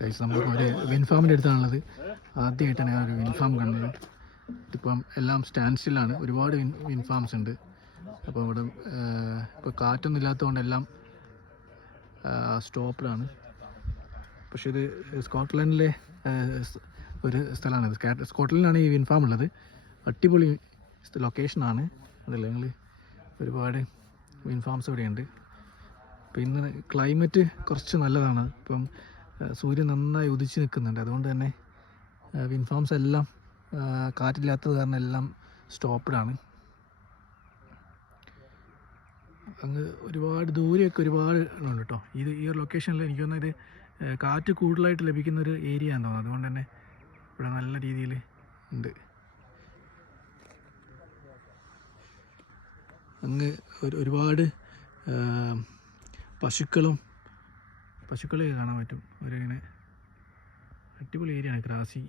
Guys നമ്മളിപ്പോൾ ഒരു വിൻഫാമിൻ്റെ അടുത്താണുള്ളത്. ആദ്യമായിട്ടാണ് ഞാൻ ഒരു വിൻഫാം കണ്ടത്. ഇപ്പം എല്ലാം സ്റ്റാൻഡ് സ്റ്റില്ലാണ്. ഒരുപാട് വിൻഫാംസ് ഉണ്ട്. അപ്പോൾ ഇവിടെ ഇപ്പോൾ കാറ്റൊന്നും ഇല്ലാത്തതുകൊണ്ട് എല്ലാം സ്റ്റോപ്പിലാണ്. പക്ഷേ ഇത് സ്കോട്ട്ലൻഡിലെ ഒരു സ്ഥലമാണ്. സ്കോട്ട്ലൻഡിലാണ് ഈ വിൻഫാം ഉള്ളത്. അടിപൊളി ലൊക്കേഷനാണ്. അതല്ല ഞങ്ങൾ ഒരുപാട് വിൻഫാംസ് ഇവിടെയുണ്ട്. അപ്പോൾ ഇന്ന് ക്ലൈമറ്റ് കുറച്ച് നല്ലതാണ്. ഇപ്പം സൂര്യൻ നന്നായി ഉദിച്ച് നിൽക്കുന്നുണ്ട്. അതുകൊണ്ട് തന്നെ വിൻഫാംസ് എല്ലാം കാറ്റില്ലാത്തത് കാരണം എല്ലാം സ്റ്റോപ്പിലാണ്. അങ്ങ് ഒരുപാട് ദൂരെയൊക്കെ ഒരുപാട് ഉണ്ട് കേട്ടോ. ഈ ഒരു ലൊക്കേഷനിൽ എനിക്ക് തോന്നുന്നത് ഇത് കാറ്റ് കൂടുതലായിട്ട് ലഭിക്കുന്നൊരു ഏരിയ ആണെന്ന് തോന്നുന്നു. അതുകൊണ്ട് തന്നെ ഇവിടെ നല്ല രീതിയിൽ ഉണ്ട്. അങ്ങ് ഒരുപാട് പശുക്കളെ കാണാൻ പറ്റും. ഒരിങ്ങനെ അടിപൊളി ഏരിയയാണ് ക്രാസി.